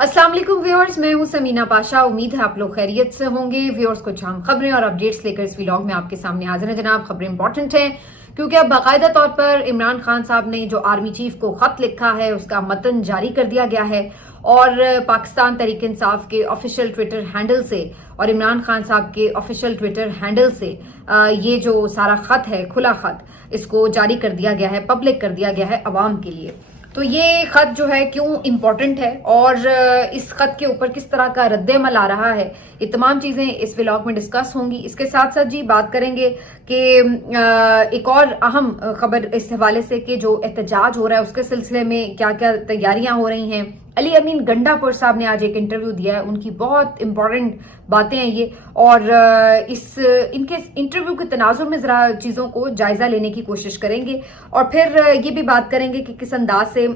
अस्सलाम वालेकुम व्यूअर्स, मैं हूं समीना पाशा। उम्मीद है आप लोग खैरियत से होंगे। व्यूअर्स, कुछ अहम खबरें और अपडेट्स लेकर इस व्लॉग में आपके सामने हाजिर है जनाब। खबरें इंपॉर्टेंट हैं क्योंकि अब बाकायदा तौर पर इमरान खान साहब ने जो आर्मी चीफ को खत लिखा है उसका मतन जारी कर दिया गया है और पाकिस्तान तहरीक इंसाफ के ऑफिशियल ट्विटर हैंडल से और इमरान खान साहब के ऑफिशियल ट्विटर हैंडल से ये जो सारा खत है, खुला खत, इसको जारी कर दिया गया है, पब्लिक कर दिया गया है अवाम के लिए। तो ये खत जो है क्यों इम्पोर्टेंट है और इस खत के ऊपर किस तरह का रद्द-ए-अमल आ रहा है, ये तमाम चीजें इस व्लॉग में डिस्कस होंगी। इसके साथ साथ जी बात करेंगे कि एक और अहम खबर इस हवाले से कि जो एहतजाज हो रहा है उसके सिलसिले में क्या क्या तैयारियां हो रही हैं। अली अमीन गंडापुर साहब ने आज एक इंटरव्यू दिया है, उनकी बहुत इंपॉर्टेंट बातें हैं ये, और इनके इंटरव्यू के तनाजुर में जरा चीजों को जायजा लेने की कोशिश करेंगे और फिर ये भी बात करेंगे कि किस अंदाज से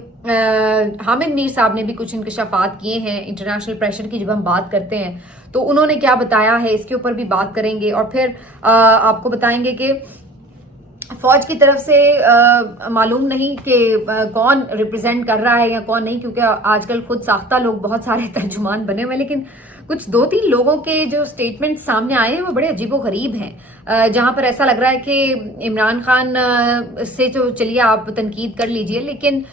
हामिद मीर साहब ने भी कुछ इंकशाफात किए हैं इंटरनेशनल प्रेशर की। जब हम बात करते हैं तो उन्होंने क्या बताया है, इसके ऊपर भी बात करेंगे और फिर आपको बताएंगे कि फौज की तरफ से मालूम नहीं कि कौन रिप्रेजेंट कर रहा है या कौन नहीं, क्योंकि आजकल खुद साख्ता लोग बहुत सारे तर्जुमान बने हुए हैं, लेकिन कुछ 2-3 लोगों के जो स्टेटमेंट सामने आए हैं वो बड़े अजीबोगरीब हैं, जहां पर ऐसा लग रहा है कि इमरान खान से तो चलिए आप तनकीद कर लीजिए, लेकिन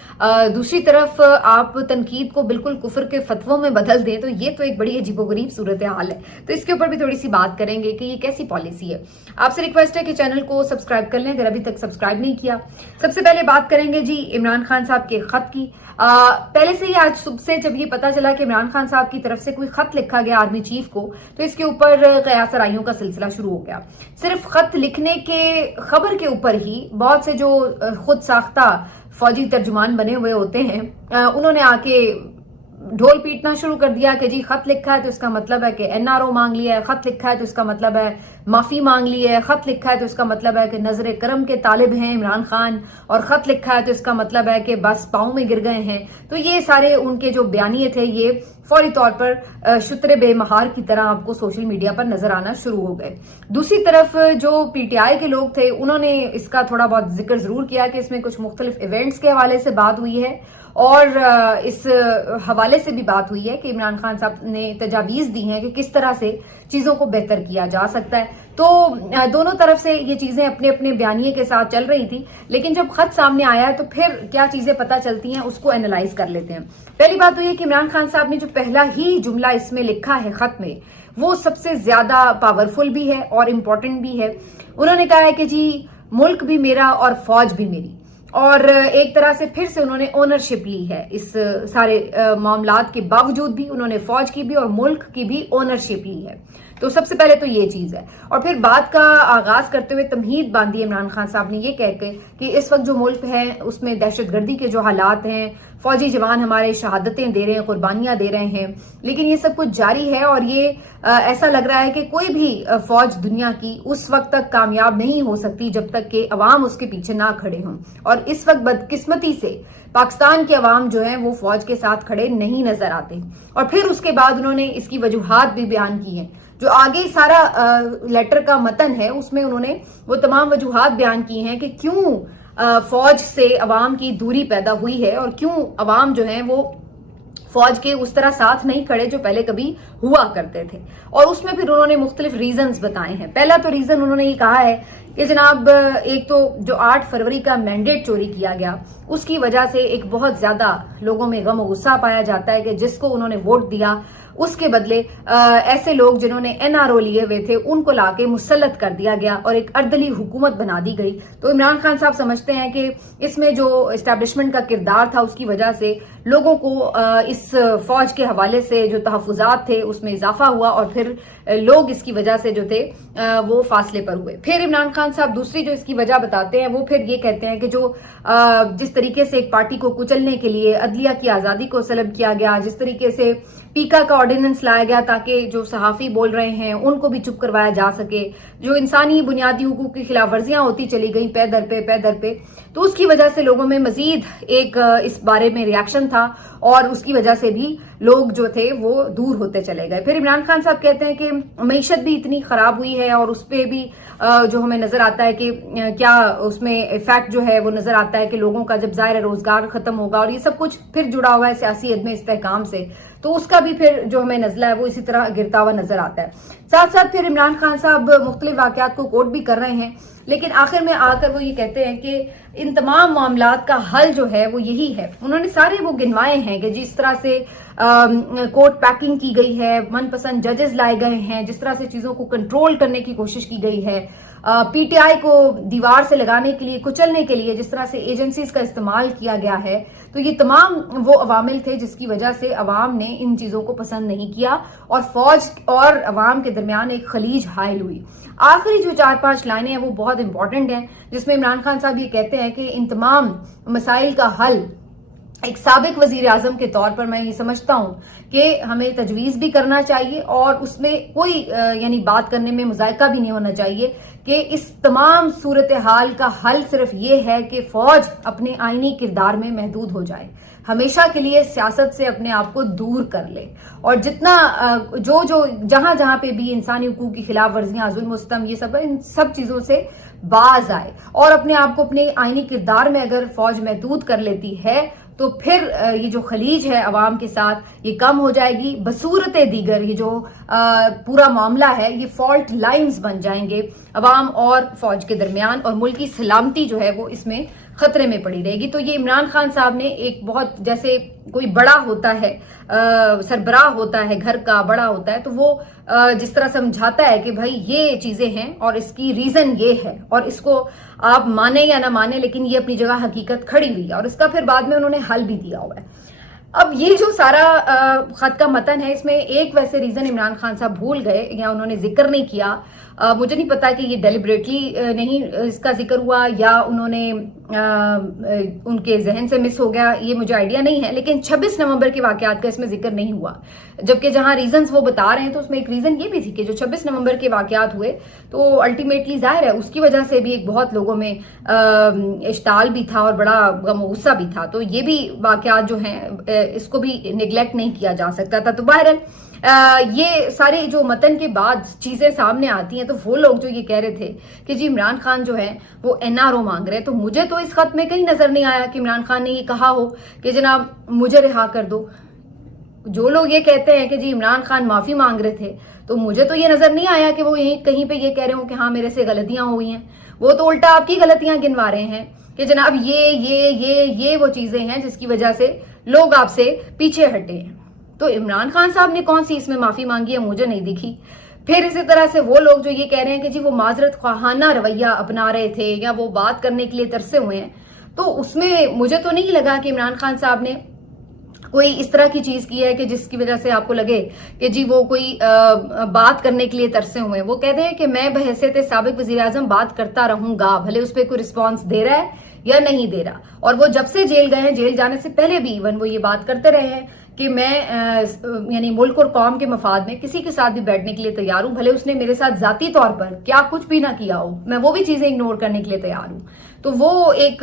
दूसरी तरफ आप तनकीद को बिल्कुल कुफर के फतवों में बदल दें, तो ये तो एक बड़ी अजीबोगरीब सूरत हाल है। तो इसके ऊपर भी थोड़ी सी बात करेंगे कि ये कैसी पॉलिसी है। आपसे रिक्वेस्ट है कि चैनल को सब्सक्राइब कर लें अगर अभी तक सब्सक्राइब नहीं किया। सबसे पहले बात करेंगे जी इमरान खान साहब के खत की। पहले से ही आज सुबह से जब ये पता चला कि इमरान खान साहब की तरफ से कोई खत लिखा गया आर्मी चीफ को, तो इसके ऊपर कयास आराइयों का सिलसिला शुरू हो गया। सिर्फ खत लिखने के खबर के ऊपर ही बहुत से जो खुद साख्ता फौजी तर्जुमान बने हुए होते हैं उन्होंने आके ढोल पीटना शुरू कर दिया कि जी खत लिखा है तो इसका मतलब है कि एनआरओ मांग लिया है, खत लिखा है तो इसका मतलब है माफी मांग ली है, खत लिखा है तो इसका मतलब है कि नजर करम के तालिब हैं इमरान खान, और खत लिखा है तो इसका मतलब है कि बस पाँव में गिर गए हैं। तो ये सारे उनके जो बयानिए थे ये फौरी तौर पर शुतरे बेमहार की तरह आपको सोशल मीडिया पर नजर आना शुरू हो गए। दूसरी तरफ जो पीटीआई के लोग थे उन्होंने इसका थोड़ा बहुत जिक्र जरूर किया कि इसमें कुछ मुख्तलिफ इवेंट्स के हवाले से बात हुई है और इस हवाले से भी बात हुई है कि इमरान खान साहब ने तजावीज दी हैं कि किस तरह से चीजों को बेहतर किया जा सकता है। तो दोनों तरफ से ये चीजें अपने अपने बयानिए के साथ चल रही थी, लेकिन जब खत सामने आया है तो फिर क्या चीजें पता चलती हैं उसको एनालाइज कर लेते हैं। पहली बात तो ये कि इमरान खान साहब ने जो पहला ही जुमला इसमें लिखा है खत में, वो सबसे ज्यादा पावरफुल भी है और इम्पोर्टेंट भी है। उन्होंने कहा है कि जी मुल्क भी मेरा और फौज भी मेरी, और एक तरह से फिर से उन्होंने ओनरशिप ली है इस सारे मामलात के बावजूद भी उन्होंने फौज की भी और मुल्क की भी ओनरशिप ली है। तो सबसे पहले तो ये चीज है, और फिर बात का आगाज करते हुए तमहीद बांधी इमरान खान साहब ने ये कह के कि इस वक्त जो मुल्क है उसमें दहशतगर्दी के जो हालात हैं, फौजी जवान हमारे शहादतें दे रहे हैं, कुर्बानियां दे रहे हैं, लेकिन ये सब कुछ जारी है और ये ऐसा लग रहा है कि कोई भी फौज दुनिया की उस वक्त तक कामयाब नहीं हो सकती जब तक कि अवाम उसके पीछे ना खड़े हों। और इस वक्त बदकिस्मती से पाकिस्तान के अवाम जो है वो फौज के साथ खड़े नहीं नजर आते। और फिर उसके बाद उन्होंने इसकी वजूहात भी बयान की हैं। जो आगे सारा लेटर का मतन है उसमें उन्होंने वो तमाम वजूहात बयान की हैं कि क्यों फौज से अवाम की दूरी पैदा हुई है और क्यों अवाम जो है वो फौज के उस तरह साथ नहीं खड़े जो पहले कभी हुआ करते थे। और उसमें फिर उन्होंने मुख्तलिफ रीजंस बताए हैं। पहला तो रीजन उन्होंने ये कहा है कि जनाब एक तो जो 8 फरवरी का मैंडेट चोरी किया गया उसकी वजह से एक बहुत ज्यादा लोगों में गम और गुस्सा पाया जाता है कि जिसको उन्होंने वोट दिया उसके बदले ऐसे लोग जिन्होंने एनआरओ लिए हुए थे उनको लाके मुसल्लत कर दिया गया और एक अर्दली हुकूमत बना दी गई। तो इमरान खान साहब समझते हैं कि इसमें जो एस्टेब्लिशमेंट का किरदार था उसकी वजह से लोगों को इस फौज के हवाले से जो तहफुजात थे उसमें इजाफा हुआ और फिर लोग इसकी वजह से जो थे वो फासले पर हुए। फिर इमरान खान साहब दूसरी जो इसकी वजह बताते हैं वो फिर ये कहते हैं कि जो जिस तरीके से एक पार्टी को कुचलने के लिए अदलिया की आजादी को सलब किया गया, जिस तरीके से पीका का ऑर्डिनेंस लाया गया ताकि जो सहाफी बोल रहे हैं उनको भी चुप करवाया जा सके, जो इंसानी बुनियादी हुकूक की खिलाफ वर्जियां होती चली गई पे दर पे, तो उसकी वजह से लोगों में मजीद एक इस बारे में रिएक्शन था और उसकी वजह से भी लोग जो थे वो दूर होते चले गए। फिर इमरान खान साहब कहते हैं कि मईशत भी इतनी खराब हुई है और उस पर भी जो हमें नजर आता है कि क्या उसमें इफेक्ट जो है वो नजर आता है कि लोगों का जब ज़ाहिर रोजगार खत्म होगा और ये सब कुछ फिर जुड़ा हुआ है सियासी अदम इस्तेहकाम से, तो उसका भी फिर जो हमें नज़ला है वो इसी तरह गिरता हुआ नजर आता है। साथ साथ फिर इमरान खान साहब मुख्तलिफ वाक़यात को कोट भी कर रहे हैं, लेकिन आखिर में आकर वो ये कहते हैं कि इन तमाम मामलात का हल जो है वो यही है। उन्होंने सारे वो गिनवाए हैं कि जिस तरह से कोर्ट पैकिंग की गई है, मनपसंद जजेस लाए गए हैं, जिस तरह से चीज़ों को कंट्रोल करने की कोशिश की गई है, पीटीआई को दीवार से लगाने के लिए, कुचलने के लिए जिस तरह से एजेंसीज का इस्तेमाल किया गया है, तो ये तमाम वो अवामिल थे जिसकी वजह से अवाम ने इन चीज़ों को पसंद नहीं किया और फौज और अवाम के दरमियान एक खलीज हायल हुई। आखिरी जो 4-5 लाइनें हैं वो बहुत इंपॉर्टेंट हैं, जिसमें इमरान खान साहब ये कहते हैं कि इन तमाम मसाइल का हल एक साबिक वजीर आजम के तौर पर मैं ये समझता हूँ कि हमें तजवीज़ भी करना चाहिए और उसमें कोई यानी बात करने में मुज़ायका भी नहीं होना चाहिए कि इस तमाम सूरत हाल का हल सिर्फ ये है कि फ़ौज अपने आईनी किरदार में महदूद हो जाए, हमेशा के लिए सियासत से अपने आप को दूर कर ले और जितना जो जहां जहां पे भी इंसानी हुकूक की खिलाफ वर्जियां, जुल्म सितम, ये सब इन सब चीज़ों से बाज आए और अपने आप को अपने आईनी किरदार में अगर फ़ौज महदूद कर लेती है तो फिर ये जो खलीज है अवाम के साथ ये कम हो जाएगी। बसूरत दीगर ये जो पूरा मामला है ये फॉल्ट लाइंस बन जाएंगे अवाम और फौज के दरमियान और मुल्क की सलामती जो है वो इसमें खतरे में पड़ी रहेगी। तो ये इमरान खान साहब ने एक बहुत, जैसे कोई बड़ा होता है, सरबराह होता है, घर का बड़ा होता है, तो वो जिस तरह समझाता है कि भाई ये चीजें हैं और इसकी रीजन ये है और इसको आप माने या ना माने लेकिन ये अपनी जगह हकीकत खड़ी हुई है और इसका फिर बाद में उन्होंने हल भी दिया हुआ है। अब ये जो सारा खत का मतन है इसमें एक वैसे रीजन इमरान खान साहब भूल गए या उन्होंने जिक्र नहीं किया। मुझे नहीं पता कि ये डेलिबरेटली नहीं इसका जिक्र हुआ या उन्होंने उनके जहन से मिस हो गया, ये मुझे आइडिया नहीं है, लेकिन 26 नवंबर के वाकयात का इसमें जिक्र नहीं हुआ। जबकि जहां रीजंस वो बता रहे हैं तो उसमें एक रीजन ये भी थी कि जो 26 नवंबर के वाकयात हुए तो अल्टीमेटली जाहिर है उसकी वजह से भी एक बहुत लोगों में इश्ताल भी था और बड़ा गम गुस्सा भी था। तो ये भी वाकयात जो हैं इसको भी निगलेक्ट नहीं किया जा सकता था। तो बहरहाल ये सारे जो मतन के बाद चीजें सामने आती हैं तो वो लोग जो ये कह रहे थे कि जी इमरान खान जो है वो एनआरओ मांग रहे हैं, तो मुझे तो इस खत में कहीं नजर नहीं आया कि इमरान खान ने ये कहा हो कि जनाब मुझे रिहा कर दो। जो लोग ये कहते हैं कि जी इमरान खान माफी मांग रहे थे तो मुझे तो ये नजर नहीं आया कि वो यहीं कहीं पे ये कह रहे हो कि हाँ मेरे से गलतियां हुई हैं। वो तो उल्टा आपकी गलतियां गिनवा रहे हैं कि जनाब ये वो चीजें हैं जिसकी वजह से लोग आपसे पीछे हटे हैं। तो इमरान खान साहब ने कौन सी इसमें माफी मांगी है मुझे नहीं दिखी। फिर इसी तरह से वो लोग जो ये कह रहे हैं कि जी वो माजरत ख्वाहाना रवैया अपना रहे थे या वो बात करने के लिए तरसे हुए हैं, तो उसमें मुझे तो नहीं लगा कि इमरान खान साहब ने कोई इस तरह की चीज की है कि जिसकी वजह से आपको लगे कि जी वो कोई बात करने के लिए तरसे हुए हैं। वो कहते हैं कि मैं बहैसियत साबिक वजीर आजम बात करता रहूंगा, भले उस पर कोई रिस्पॉन्स दे रहा है या नहीं दे रहा। और वो जब से जेल गए हैं, जेल जाने से पहले भी इवन वो ये बात करते रहे हैं कि मैं यानी मुल्क और कौम के मफाद में किसी के साथ भी बैठने के लिए तैयार हूं, भले उसने मेरे साथ जाती तौर पर क्या कुछ भी ना किया हो, मैं वो भी चीजें इग्नोर करने के लिए तैयार हूं। तो वो एक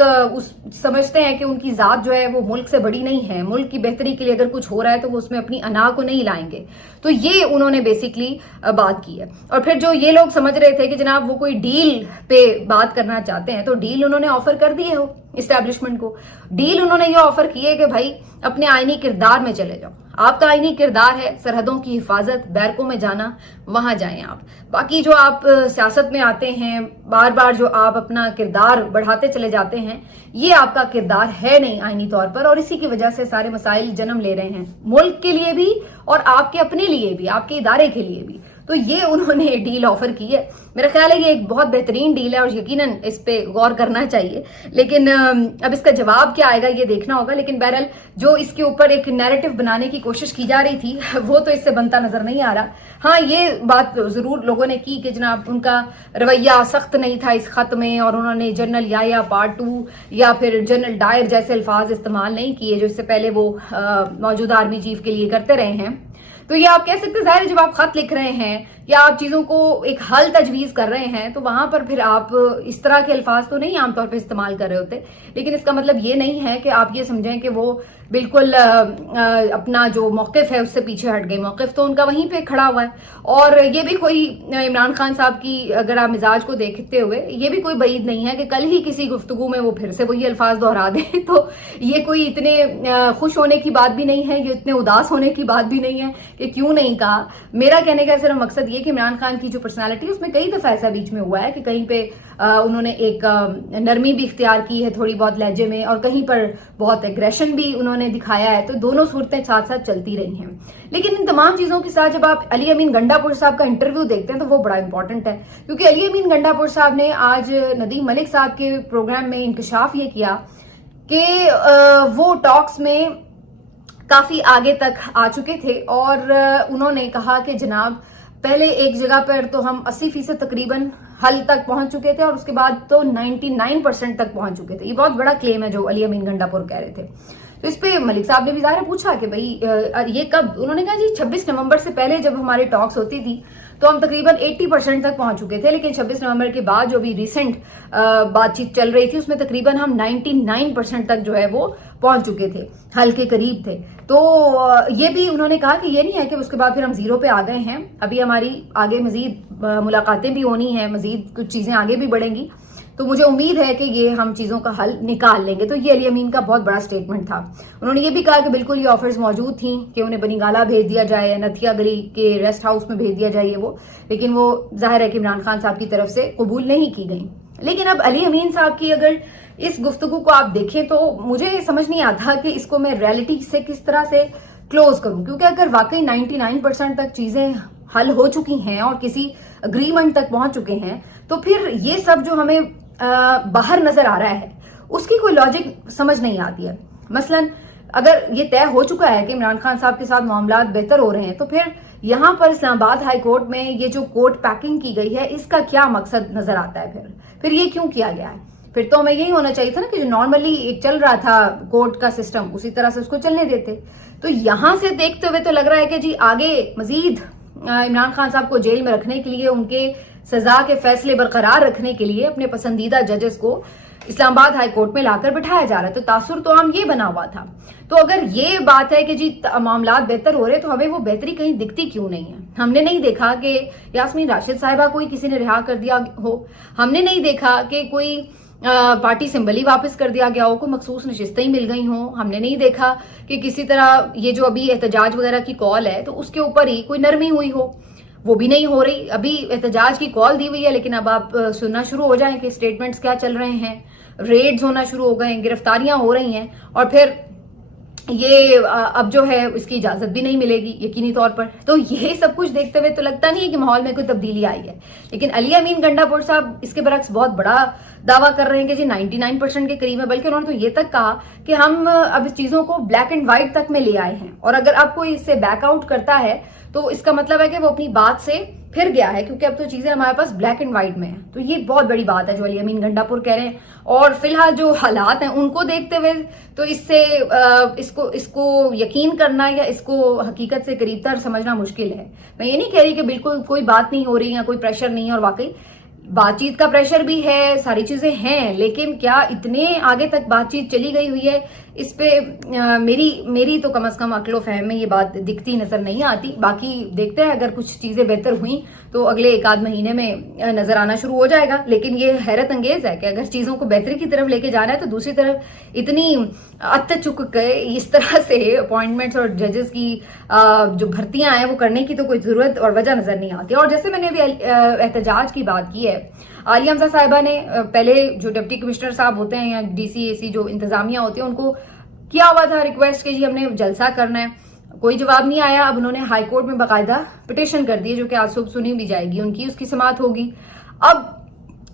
समझते हैं कि उनकी जात जो है वो मुल्क से बड़ी नहीं है, मुल्क की बेहतरी के लिए अगर कुछ हो रहा है तो वो उसमें अपनी अना को नहीं लाएंगे। तो ये उन्होंने बेसिकली बात की है। और फिर जो ये लोग समझ रहे थे कि जनाब वो कोई डील पे बात करना चाहते हैं, तो डील उन्होंने ऑफर कर दी है हो इस्टेब्लिशमेंट को। डील उन्होंने ये ऑफर की है कि भाई अपने आईनी किरदार में चले जाओ। आपका आईनी किरदार है सरहदों की हिफाजत, बैरकों में जाना, वहां जाएं आप। बाकी जो आप सियासत में आते हैं, बार बार जो आप अपना किरदार बढ़ाते चले जाते हैं, ये आपका किरदार है नहीं आईनी तौर पर, और इसी की वजह से सारे मसाइल जन्म ले रहे हैं मुल्क के लिए भी और आपके अपने लिए भी, आपके इदारे के लिए भी। तो ये उन्होंने डील ऑफर की है। मेरा ख्याल है ये एक बहुत बेहतरीन डील है और यकीनन इस पे गौर करना चाहिए। लेकिन अब इसका जवाब क्या आएगा ये देखना होगा। लेकिन बहरहाल जो इसके ऊपर एक नैरेटिव बनाने की कोशिश की जा रही थी वो तो इससे बनता नजर नहीं आ रहा। हाँ, ये बात जरूर लोगों ने की कि जनाब उनका रवैया सख्त नहीं था इस खत में, और उन्होंने जनरल या पार्ट 2 या फिर जनरल डायर जैसे अल्फाज इस्तेमाल नहीं किए जो इससे पहले वो मौजूदा आर्मी चीफ के लिए करते रहे हैं। तो ये आप कह सकते हैं, जाहिर है जब आप खत लिख रहे हैं या आप चीजों को एक हल तजवीज कर रहे हैं तो वहां पर फिर आप इस तरह के अल्फाज तो नहीं आमतौर पर इस्तेमाल कर रहे होते। लेकिन इसका मतलब ये नहीं है कि आप ये समझें कि वो बिल्कुल अपना जो मौक़िफ़ है उससे पीछे हट गई। मौक़िफ़ तो उनका वहीं पे खड़ा हुआ है। और ये भी कोई इमरान खान साहब की अगर आप मिजाज को देखते हुए ये भी कोई बईद नहीं है कि कल ही किसी गुफ्तगू में वो फिर से वही अल्फाज दोहरा दें। तो ये कोई इतने खुश होने की बात भी नहीं है, ये इतने उदास होने की बात भी नहीं है कि क्यों नहीं कहा। मेरा कहने का सिर्फ मकसद ये कि इमरान खान की जो पर्सनैलिटी है उसमें कई दफ़ा ऐसा बीच में हुआ है कि कहीं पे उन्होंने एक नरमी भी इख्तियार की है थोड़ी बहुत लहजे में, और कहीं पर बहुत एग्रेशन भी उन्होंने दिखाया है। तो दोनों सूरतें साथ साथ चलती रही हैं। लेकिन इन तमाम चीज़ों के साथ जब आप अली अमीन गंडापुर साहब का इंटरव्यू देखते हैं तो वो बड़ा इंपॉर्टेंट है, क्योंकि अली अमीन गंडापुर साहब ने आज नदीम मलिक साहब के प्रोग्राम में इंकशाफ ये किया कि वो टॉक्स में काफ़ी आगे तक आ चुके थे। और उन्होंने कहा कि जनाब पहले एक जगह पर तो हम 80% तकरीबन हल तक पहुंच चुके थे और उसके बाद तो 99% तक पहुंच चुके थे। ये बहुत बड़ा क्लेम है जो अली अमीन गंडापुर कह रहे थे। तो इस पे मलिक साहब ने भी ज़ाहिर पूछा कि भाई ये कब। उन्होंने कहा जी 26 नवंबर से पहले जब हमारे टॉक्स होती थी तो हम तकरीबन 80% तक पहुंच चुके थे, लेकिन 26 नवंबर के बाद जो भी रिसेंट बातचीत चल रही थी उसमें तकरीबन हम 99% तक जो है वो पहुंच चुके थे, हल के करीब थे। तो ये भी उन्होंने कहा कि ये नहीं है कि उसके बाद फिर हम जीरो पे आ गए हैं, अभी हमारी आगे मजीद मुलाकातें भी होनी है, मजीद कुछ चीज़ें आगे भी बढ़ेंगी। तो मुझे उम्मीद है कि ये हम चीज़ों का हल निकाल लेंगे। तो ये अली अमीन का बहुत बड़ा स्टेटमेंट था। उन्होंने ये भी कहा कि बिल्कुल ये ऑफर्स मौजूद थी कि उन्हें बनीगाला भेज दिया जाए या नथिया गली के रेस्ट हाउस में भेज दिया जाए वो, लेकिन वो जाहिर है कि इमरान खान साहब की तरफ से कबूल नहीं की गई। लेकिन अब अली अमीन साहब की अगर इस गुफ्तगू को आप देखें तो मुझे समझ नहीं आता कि इसको मैं रियलिटी से किस तरह से क्लोज करूं, क्योंकि अगर वाकई 99% तक चीज़ें हल हो चुकी हैं और किसी अग्रीमेंट तक पहुंच चुके हैं, तो फिर ये सब जो हमें बाहर नजर आ रहा है उसकी कोई लॉजिक समझ नहीं आती है। मसलन अगर ये तय हो चुका है कि इमरान खान साहब के साथ मामलात बेहतर हो रहे हैं, तो फिर यहाँ पर इस्लामाबाद हाई कोर्ट में ये जो कोर्ट पैकिंग की गई है इसका क्या मकसद नजर आता है? फिर ये क्यों किया गया है? फिर तो हमें यही होना चाहिए था ना कि जो नॉर्मली एक चल रहा था कोर्ट का सिस्टम उसी तरह से उसको चलने देते। तो यहाँ से देखते हुए तो लग रहा है कि जी आगे मजीद इमरान खान साहब को जेल में रखने के लिए, उनके सजा के फैसले बरकरार रखने के लिए अपने पसंदीदा जजेस को इस्लामाबाद हाई कोर्ट में लाकर बिठाया जा रहा है। तो तासुर तो आम ये बना हुआ था। तो अगर ये बात है कि जी मामलात बेहतर हो रहे, तो हमें वो बेहतरी कहीं दिखती क्यों नहीं है? हमने नहीं देखा कि यास्मीन राशिद साहिबा कोई किसी ने रिहा कर दिया हो, हमने नहीं देखा कि कोई पार्टी सिंबली वापस कर दिया गया हो, कोई मखसूस नशिस्तें मिल गई हों, हमने नहीं देखा कि किसी तरह ये जो अभी एहतजाज वगैरह की कॉल है तो उसके ऊपर ही कोई नरमी हुई हो, वो भी नहीं हो रही। अभी एहतजाज की कॉल दी हुई है, लेकिन अब आप सुनना शुरू हो जाएं कि स्टेटमेंट्स क्या चल रहे हैं, रेड्स होना शुरू हो गए, गिरफ्तारियां हो रही हैं, और फिर ये अब जो है इसकी इजाजत भी नहीं मिलेगी यकीनी तौर पर। तो ये सब कुछ देखते हुए तो लगता नहीं है कि माहौल में कोई तब्दीली आई है। लेकिन अली अमीन गंडापुर साहब इसके बरक्स बहुत बड़ा दावा कर रहे हैं कि जी 99% के करीब है, बल्कि उन्होंने तो ये तक कहा कि हम अब इस चीजों को ब्लैक एंड व्हाइट तक में ले आए हैं, और अगर अब कोई इससे बैकआउट करता है तो इसका मतलब है कि वो अपनी बात से फिर गया है, क्योंकि अब तो चीजें हमारे पास ब्लैक एंड व्हाइट में है। तो ये बहुत बड़ी बात है जो अली अमीन गंडापुर कह रहे हैं। और फिलहाल जो हालात हैं उनको देखते हुए तो इससे इसको यकीन करना या इसको हकीकत से करीब तर समझना मुश्किल है। मैं ये नहीं कह रही कि बिल्कुल कोई बात नहीं हो रही या कोई प्रेशर नहीं है, और वाकई बातचीत का प्रेशर भी है, सारी चीजें हैं, लेकिन क्या इतने आगे तक बातचीत चली गई हुई है, इस पे मेरी तो कम से कम अक्लो फहम में ये बात दिखती नजर नहीं आती। बाकी देखते हैं, अगर कुछ चीजें बेहतर हुई तो अगले एक आध महीने में नजर आना शुरू हो जाएगा। लेकिन ये हैरत अंगेज है कि अगर चीजों को बेहतरी की तरफ लेके जाना है तो दूसरी तरफ इतनी अत चुक के इस तरह से अपॉइंटमेंट्स और जजेस की जो भर्तियां हैं वो करने की तो कोई जरूरत और वजह नजर नहीं आती। और जैसे मैंने अभी एहतजाज की बात की है, आलिया हमजा साहिबा ने पहले जो डिप्टी कमिश्नर साहब होते हैं या डीसी एसी जो इंतजामिया होती है उनको किया हुआ था रिक्वेस्ट कि जी हमने जलसा करना है, कोई जवाब नहीं आया। अब उन्होंने हाई कोर्ट में बाकायदा पिटिशन कर दी है जो कि आज सुबह सुनी भी जाएगी, उसकी समाअत होगी। अब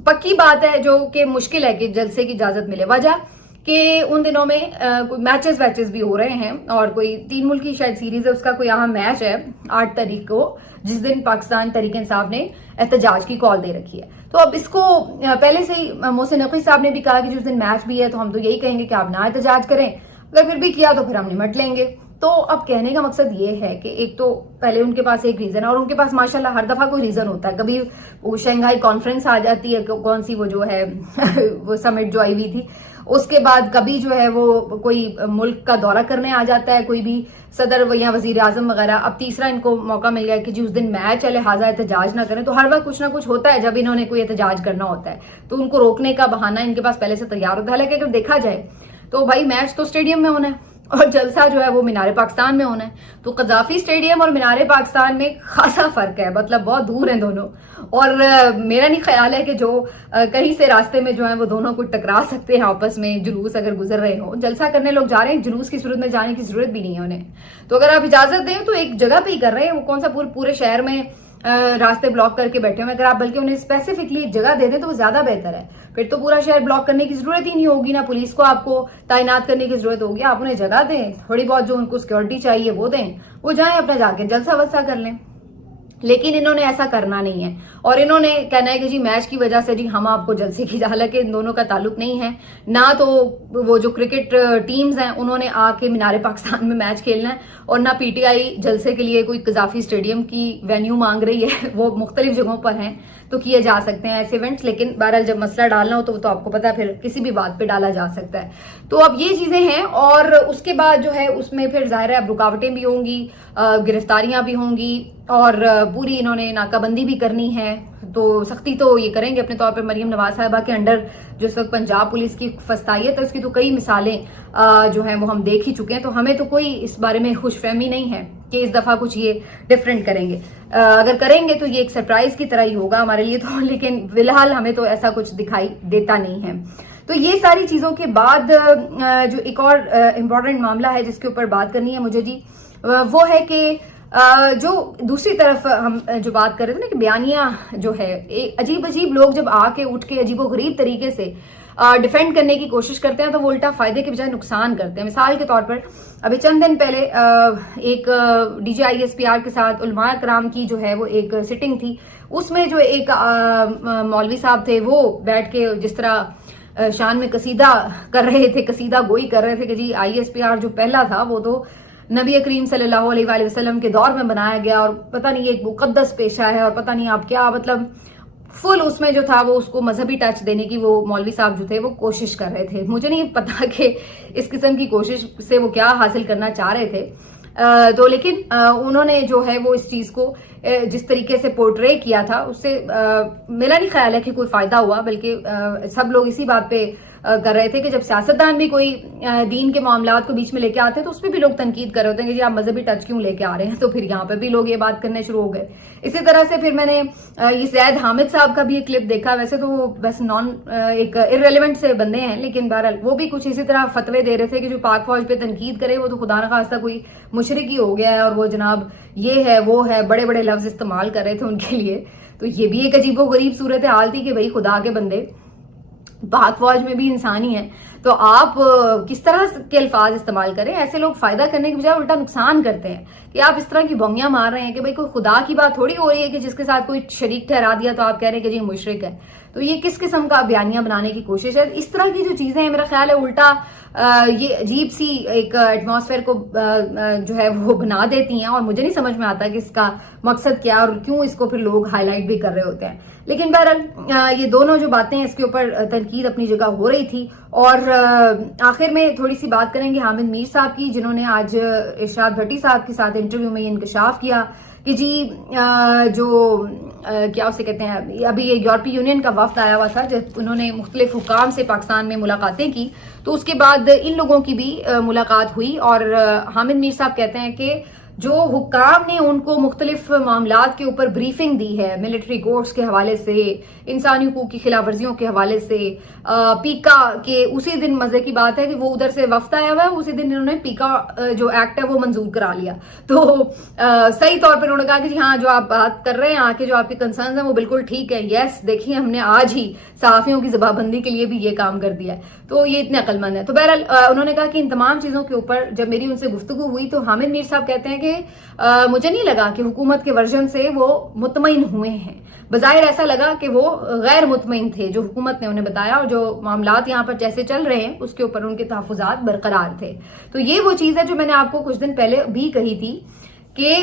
पक्की बात है जो कि मुश्किल है कि जलसे की इजाजत मिले, वजह कि उन दिनों में कोई मैचेस भी हो रहे हैं और कोई 3 मुल्क की शायद सीरीज है, उसका कोई अहम मैच है 8 तारीख को, जिस दिन पाकिस्तान तहरीक इंसाफ ने एहतजाज की कॉल दे रखी है। तो अब इसको पहले से ही मोहसिन नकवी साहब ने भी कहा कि जिस दिन मैच भी है तो हम तो यही कहेंगे कि आप ना एहतजाज करें, अगर फिर भी किया तो फिर हम निमट लेंगे। तो अब कहने का मकसद ये है कि एक तो पहले उनके पास एक रीजन है, और उनके पास माशाल्लाह हर दफा कोई रीजन होता है। कभी वो शंघाई कॉन्फ्रेंस आ जाती है, कौन सी वो जो है वो समिट जो आई हुई थी, اس کے بعد کبھی جو ہے وہ کوئی ملک کا دورہ کرنے آ جاتا ہے کوئی بھی صدر یا وزیر اعظم وغیرہ. اب تیسرا ان کو موقع مل گیا کہ جی اس دن میچ ہے لہٰذا احتجاج نہ کریں. تو ہر وقت کچھ نہ کچھ ہوتا ہے جب انہوں نے کوئی احتجاج کرنا ہوتا ہے تو ان کو روکنے کا بہانہ ان کے پاس پہلے سے تیار ہوتا ہے. حالانکہ اگر دیکھا جائے تو بھائی میچ تو اسٹیڈیم میں ہونا ہے اور جلسہ جو ہے وہ مینار پاکستان میں ہونا ہے. تو قذافی اسٹیڈیم اور مینار پاکستان میں خاصا فرق ہے, مطلب بہت دور ہیں دونوں. اور میرا نہیں خیال ہے کہ جو کہیں سے راستے میں جو ہے وہ دونوں کو ٹکرا سکتے ہیں آپس میں, جلوس اگر گزر رہے ہوں. جلسہ کرنے لوگ جا رہے ہیں, جلوس کی صورت میں جانے کی ضرورت بھی نہیں ہے انہیں. تو اگر آپ اجازت دیں تو ایک جگہ پہ ہی کر رہے ہیں, وہ کون سا پورے شہر میں راستے بلاک کر کے بیٹھے ہوئے. اگر آپ بلکہ انہیں اسپیسیفکلی جگہ دے دیں تو وہ زیادہ بہتر ہے. پھر تو پورا شہر بلاک کرنے کی ضرورت ہی نہیں ہوگی, نہ پولیس کو آپ کو تعینات کرنے کی ضرورت ہوگی. آپ انہیں جگہ دیں, تھوڑی بہت جو ان کو سیکورٹی چاہیے وہ دیں, وہ جائیں اپنا جا کے جلسہ ولسہ کر لیں. لیکن انہوں نے ایسا کرنا نہیں ہے اور انہوں نے کہنا ہے کہ جی میچ کی وجہ سے جی ہم آپ کو جلسے کی, حالانکہ ان دونوں کا تعلق نہیں ہے. نہ تو وہ جو کرکٹ ٹیمز ہیں انہوں نے آ کے مینار پاکستان میں میچ کھیلنا ہے, اور نہ پی ٹی آئی جلسے کے لیے کوئی قذافی اسٹیڈیم کی وینیو مانگ رہی ہے. وہ مختلف جگہوں پر ہیں تو کیے جا سکتے ہیں ایسے ایونٹس, لیکن بہرحال جب مسئلہ ڈالنا ہو تو آپ کو پتا ہے پھر کسی بھی بات پہ ڈالا جا سکتا ہے. تو اب یہ چیزیں ہیں, اور اس کے بعد جو ہے اس میں پھر ظاہر ہے اب رکاوٹیں بھی ہوں گی, گرفتاریاں بھی ہوں گی, اور پوری انہوں نے ناکہ بندی بھی کرنی ہے. تو سختی تو یہ کریں گے اپنے طور پر. مریم نواز صاحبہ کے انڈر جو اس وقت پنجاب پولیس کی فستائیت ہے اس کی تو کئی مثالیں جو ہیں وہ ہم دیکھ ہی چکے ہیں. تو ہمیں تو کوئی اس بارے میں خوش فہمی نہیں ہے کہ اس دفعہ کچھ یہ ڈفرینٹ کریں گے. اگر کریں گے تو یہ ایک سرپرائز کی طرح ہی ہوگا ہمارے لیے تو, لیکن فی الحال ہمیں تو ایسا کچھ دکھائی دیتا نہیں ہے. تو یہ ساری چیزوں کے بعد جو ایک اور امپورٹنٹ معاملہ ہے جس کے اوپر بات کرنی ہے مجھے جی, وہ ہے کہ جو دوسری طرف ہم جو بات کر رہے تھے نا کہ بیانیہ جو ہے عجیب لوگ جب آ کے اٹھ کے عجیب و غریب طریقے سے ڈیفینڈ کرنے کی کوشش کرتے ہیں تو وہ الٹا فائدے کے بجائے نقصان کرتے ہیں. مثال کے طور پر ابھی چند دن پہلے ایک D G I S P R کے ساتھ علماء کرام کی جو ہے وہ ایک سٹنگ تھی. اس میں جو ایک مولوی صاحب تھے وہ بیٹھ کے جس طرح شان میں قصیدہ کر رہے تھے, قصیدہ گوئی کر رہے تھے کہ جی آئی ایس پی آر جو پہلا تھا وہ تو نبی کریم صلی اللہ علیہ وآلہ وسلم کے دور میں بنایا گیا, اور پتہ نہیں ایک مقدس پیشہ ہے, اور پتہ نہیں آپ کیا, مطلب فل اس میں جو تھا وہ اس کو مذہبی ٹچ دینے کی وہ مولوی صاحب جو تھے وہ کوشش کر رہے تھے. مجھے نہیں پتا کہ اس قسم کی کوشش سے وہ کیا حاصل کرنا چاہ رہے تھے. تو لیکن انہوں نے جو ہے وہ اس چیز کو جس طریقے سے پورٹرے کیا تھا اس سے میرا نہیں خیال ہے کہ کوئی فائدہ ہوا, بلکہ سب لوگ اسی بات پہ کر رہے تھے کہ جب سیاستدان بھی کوئی دین کے معاملات کو بیچ میں لے کے آتے ہیں تو اس پہ بھی لوگ تنقید کر رہے ہوتے ہیں کہ جی آپ مذہبی ٹچ کیوں لے کے آ رہے ہیں. تو پھر یہاں پہ بھی لوگ یہ بات کرنے شروع ہو گئے. اسی طرح سے پھر میں نے یہ زید حامد صاحب کا بھی ایک کلپ دیکھا. ویسے تو وہ بس ایک ارریلیونٹ سے بندے ہیں, لیکن بہرحال وہ بھی کچھ اسی طرح فتوے دے رہے تھے کہ جو پاک فوج پہ تنقید کرے وہ تو خدا نخواستہ کوئی مشرک ہی ہو گیا ہے, اور وہ جناب یہ ہے وہ ہے, بڑے بڑے لفظ استعمال کر رہے تھے ان کے لیے. تو یہ بھی ایک عجیب و غریب صورتحال تھی کہ بھائی خدا کے بندے پاک فوج میں بھی انسان ہی ہیں, تو آپ کس طرح کے الفاظ استعمال کریں. ایسے لوگ فائدہ کرنے کے بجائے الٹا نقصان کرتے ہیں کہ آپ اس طرح کی بونگیاں مار رہے ہیں کہ بھائی کوئی خدا کی بات تھوڑی ہو رہی ہے کہ جس کے ساتھ کوئی شریک ٹھہرا دیا تو آپ کہہ رہے ہیں کہ جی مشرک ہے. تو یہ کس قسم کا بیانیہ بنانے کی کوشش ہے. اس طرح کی جو چیزیں ہیں میرا خیال ہے الٹا یہ عجیب سی ایک ایٹماسفیئر کو جو ہے وہ بنا دیتی ہیں, اور مجھے نہیں سمجھ میں آتا کہ اس کا مقصد کیا اور کیوں اس کو پھر لوگ ہائی لائٹ بھی کر رہے ہوتے ہیں. لیکن بہرحال یہ دونوں جو باتیں اس کے اوپر تنقید اپنی جگہ ہو رہی تھی. اور آخر میں تھوڑی سی بات کریں گے حامد میر صاحب کی, جنہوں نے آج ارشاد بھٹی صاحب کے ساتھ انٹرویو میں یہ انکشاف کیا کہ جی جو کیا اسے کہتے ہیں, ابھی یہ یورپی یونین کا وفد آیا ہوا تھا جب انہوں نے مختلف حکام سے پاکستان میں ملاقاتیں کی, تو اس کے بعد ان لوگوں کی بھی ملاقات ہوئی. اور حامد میر صاحب کہتے ہیں کہ جو حکام نے ان کو مختلف معاملات کے اوپر بریفنگ دی ہے, ملٹری کورٹس کے حوالے سے, انسانی حقوق کی خلاف ورزیوں کے حوالے سے, پیکا کے اسی دن مزے کی بات ہے کہ وہ ادھر سے وفد آیا ہوا ہے, اسی دن انہوں نے پیکا جو ایکٹ ہے وہ منظور کرا لیا. تو صحیح طور پر انہوں نے کہا کہ جی ہاں جو آپ بات کر رہے ہیں آ کے جو آپ کے کنسرنز ہیں وہ بالکل ٹھیک ہے. یس دیکھیے ہم نے آج ہی صحافیوں کی زبان بندی کے لیے بھی یہ کام کر دیا ہے, تو یہ اتنے عقل مند ہے. تو بہرحال انہوں نے کہا کہ ان تمام چیزوں کے اوپر جب میری ان سے گفتگو ہوئی تو حامد میر صاحب کہتے ہیں کہ مجھے نہیں لگا کہ حکومت کے ورژن سے وہ مطمئن ہوئے ہیں. بظاہر ایسا لگا کہ وہ غیر مطمئن تھے جو حکومت نے انہیں بتایا, اور جو معاملات یہاں پر جیسے چل رہے ہیں اس کے اوپر ان کے تحفظات برقرار تھے. تو یہ وہ چیز ہے جو میں نے آپ کو کچھ دن پہلے بھی کہی تھی کہ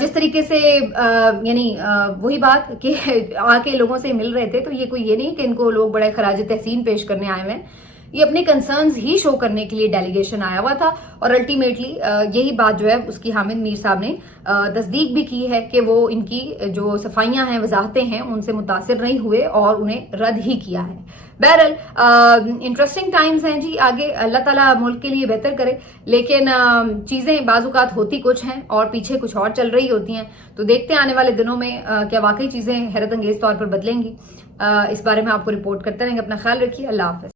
जिस तरीके से यानी वही बात कि आके लोगों से मिल रहे थे, तो ये कोई ये नहीं कि इनको लोग बड़े खराज तहसीन पेश करने आए हुए हैं, ये अपने कंसर्न्स ही शो करने के लिए डेलीगेशन आया हुआ था। और अल्टीमेटली यही बात जो है उसकी हामिद मीर साहब ने तस्दीक भी की है कि वो इनकी जो सफाइयां हैं, वजाहतें हैं, उनसे मुतासिर नहीं हुए और उन्हें रद्द ही किया है। बहरहाल इंटरेस्टिंग टाइम्स हैं जी, आगे अल्लाह ताला मुल्क के लिए बेहतर करे, लेकिन चीज़ें बाजुकात होती कुछ हैं और पीछे कुछ और चल रही होती हैं। तो देखते हैं आने वाले दिनों में क्या वाकई चीज़ें हैरत अंगेज तौर पर बदलेंगी। इस बारे में आपको रिपोर्ट करते रहेंगे। अपना ख्याल रखिए। अल्लाह हाफ़िज़।